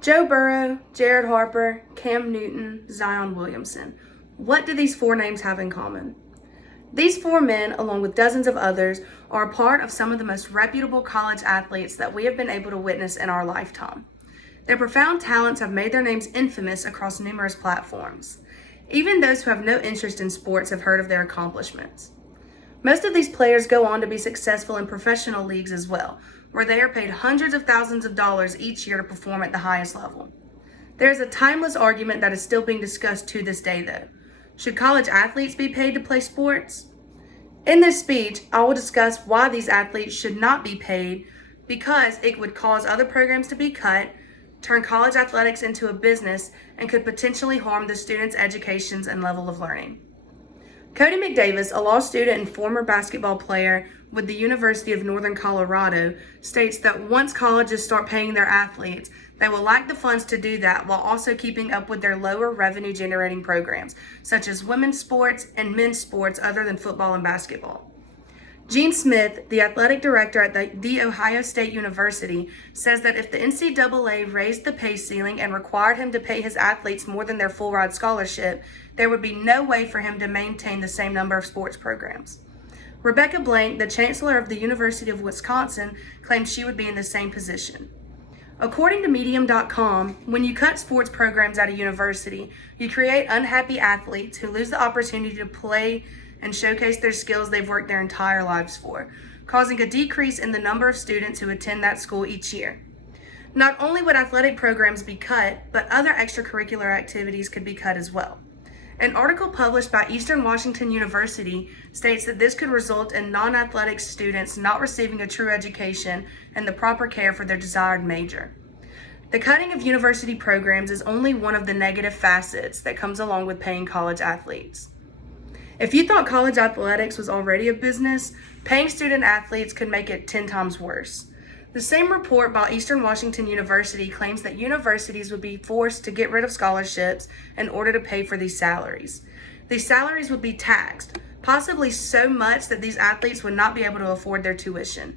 Joe Burrow, Jared Harper, Cam Newton, Zion Williamson. What do these four names have in common? These four men, along with dozens of others, are a part of some of the most reputable college athletes that we have been able to witness in our lifetime. Their profound talents have made their names infamous across numerous platforms. Even those who have no interest in sports have heard of their accomplishments. Most of these players go on to be successful in professional leagues as well, where they are paid hundreds of thousands of dollars each year to perform at the highest level. There is a timeless argument that is still being discussed to this day, though. Should college athletes be paid to play sports? In this speech, I will discuss why these athletes should not be paid, because it would cause other programs to be cut, turn college athletics into a business, and could potentially harm the students' educations and level of learning. Cody McDavis, a law student and former basketball player with the University of Northern Colorado, states that once colleges start paying their athletes, they will lack the funds to do that while also keeping up with their lower revenue generating programs, such as women's sports and men's sports other than football and basketball. Gene Smith, the athletic director at the Ohio State University, says that if the NCAA raised the pay ceiling and required him to pay his athletes more than their full ride scholarship, there would be no way for him to maintain the same number of sports programs. Rebecca Blank, the chancellor of the University of Wisconsin, claims she would be in the same position. According to Medium.com, when you cut sports programs at a university, you create unhappy athletes who lose the opportunity to play and showcase their skills they've worked their entire lives for, causing a decrease in the number of students who attend that school each year. Not only would athletic programs be cut, but other extracurricular activities could be cut as well. An article published by Eastern Washington University states that this could result in non-athletic students not receiving a true education and the proper care for their desired major. The cutting of university programs is only one of the negative facets that comes along with paying college athletes. If you thought college athletics was already a business, paying student athletes could make it 10 times worse. The same report by Eastern Washington University claims that universities would be forced to get rid of scholarships in order to pay for these salaries. These salaries would be taxed, possibly so much that these athletes would not be able to afford their tuition.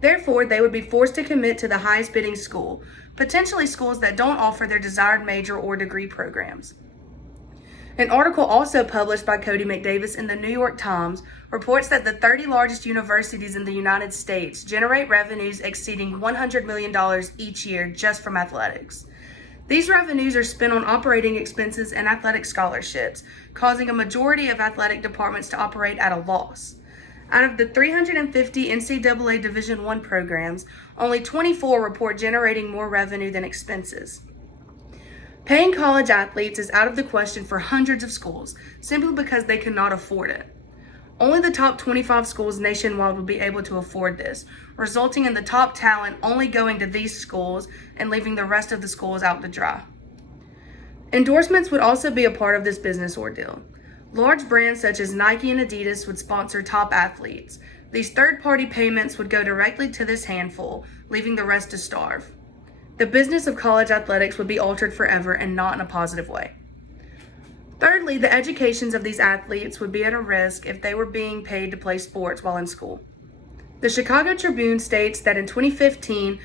Therefore, they would be forced to commit to the highest bidding school, potentially schools that don't offer their desired major or degree programs. An article also published by Cody McDavis in the New York Times reports that the 30 largest universities in the United States generate revenues exceeding $100 million each year just from athletics. These revenues are spent on operating expenses and athletic scholarships, causing a majority of athletic departments to operate at a loss. Out of the 350 NCAA Division I programs, only 24 report generating more revenue than expenses. Paying college athletes is out of the question for hundreds of schools, simply because they cannot afford it. Only the top 25 schools nationwide will be able to afford this, resulting in the top talent only going to these schools and leaving the rest of the schools out to dry. Endorsements would also be a part of this business ordeal. Large brands such as Nike and Adidas would sponsor top athletes. These third-party payments would go directly to this handful, leaving the rest to starve. The business of college athletics would be altered forever and not in a positive way. Thirdly, the educations of these athletes would be at a risk if they were being paid to play sports while in school. The Chicago Tribune states that in 2015,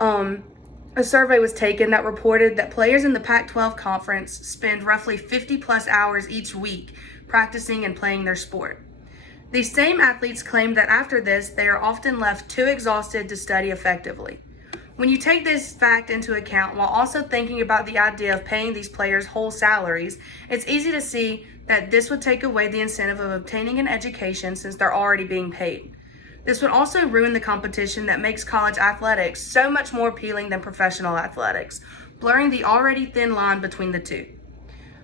a survey was taken that reported that players in the Pac-12 conference spend roughly 50 plus hours each week practicing and playing their sport. These same athletes claim that after this, they are often left too exhausted to study effectively. When you take this fact into account while also thinking about the idea of paying these players whole salaries, it's easy to see that this would take away the incentive of obtaining an education since they're already being paid. This would also ruin the competition that makes college athletics so much more appealing than professional athletics, blurring the already thin line between the two.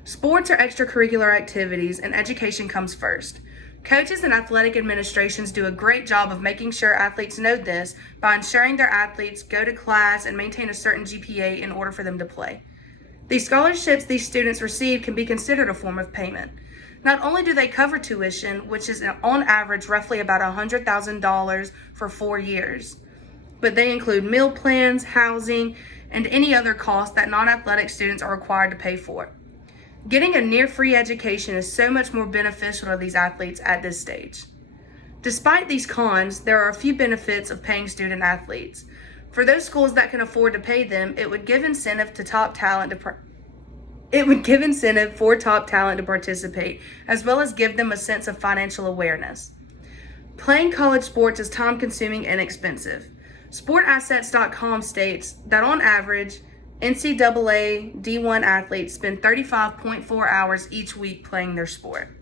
Sports are extracurricular activities, and education comes first. Coaches and athletic administrations do a great job of making sure athletes know this by ensuring their athletes go to class and maintain a certain GPA in order for them to play. These scholarships these students receive can be considered a form of payment. Not only do they cover tuition, which is on average roughly about $100,000 for 4 years, but they include meal plans, housing, and any other costs that non-athletic students are required to pay for. Getting a near-free education is so much more beneficial to these athletes at this stage. Despite these cons, there are a few benefits of paying student athletes. For those schools that can afford to pay them, it would give incentive for top talent to participate, as well as give them a sense of financial awareness. Playing college sports is time-consuming and expensive. SportAssets.com states that on average, NCAA D1 athletes spend 35.4 hours each week playing their sport.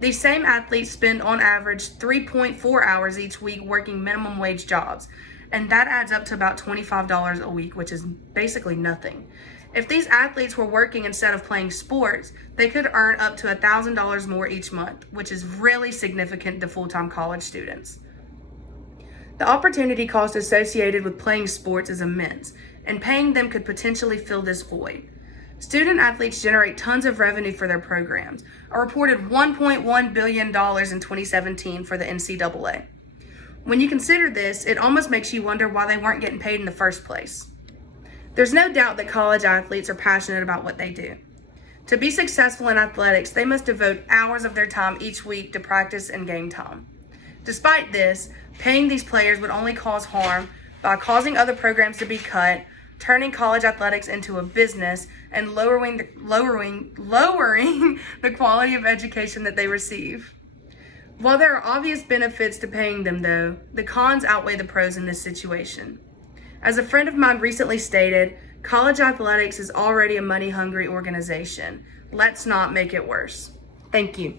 These same athletes spend on average 3.4 hours each week working minimum wage jobs, and that adds up to about $25 a week, which is basically nothing. If these athletes were working instead of playing sports, they could earn up to $1,000 more each month, which is really significant to full-time college students. The opportunity cost associated with playing sports is immense, and paying them could potentially fill this void. Student athletes generate tons of revenue for their programs, a reported $1.1 billion in 2017 for the NCAA. When you consider this, it almost makes you wonder why they weren't getting paid in the first place. There's no doubt that college athletes are passionate about what they do. To be successful in athletics, they must devote hours of their time each week to practice and game time. Despite this, paying these players would only cause harm by causing other programs to be cut, turning college athletics into a business, and lowering the quality of education that they receive. While there are obvious benefits to paying them, though, the cons outweigh the pros in this situation. As a friend of mine recently stated, college athletics is already a money-hungry organization. Let's not make it worse. Thank you.